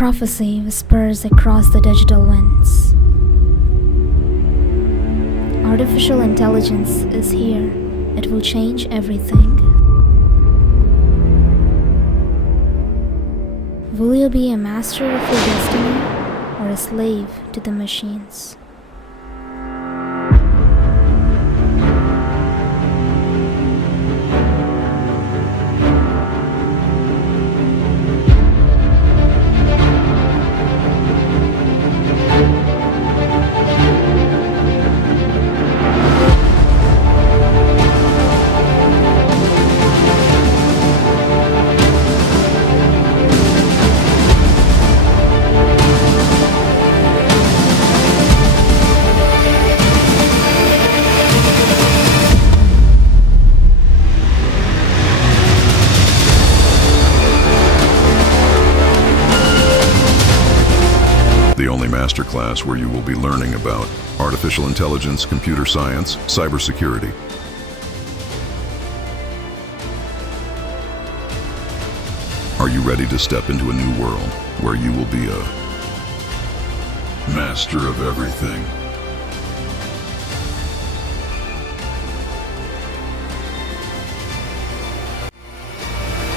Prophecy whispers across the digital winds. Artificial intelligence is here. It will change everything. Will you be a master of your destiny or a slave to the machines? The only masterclass where you will be learning about artificial intelligence, computer science, cybersecurity. Are you ready to step into a new world where you will be a master of everything?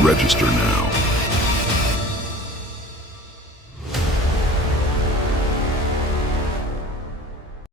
Register now.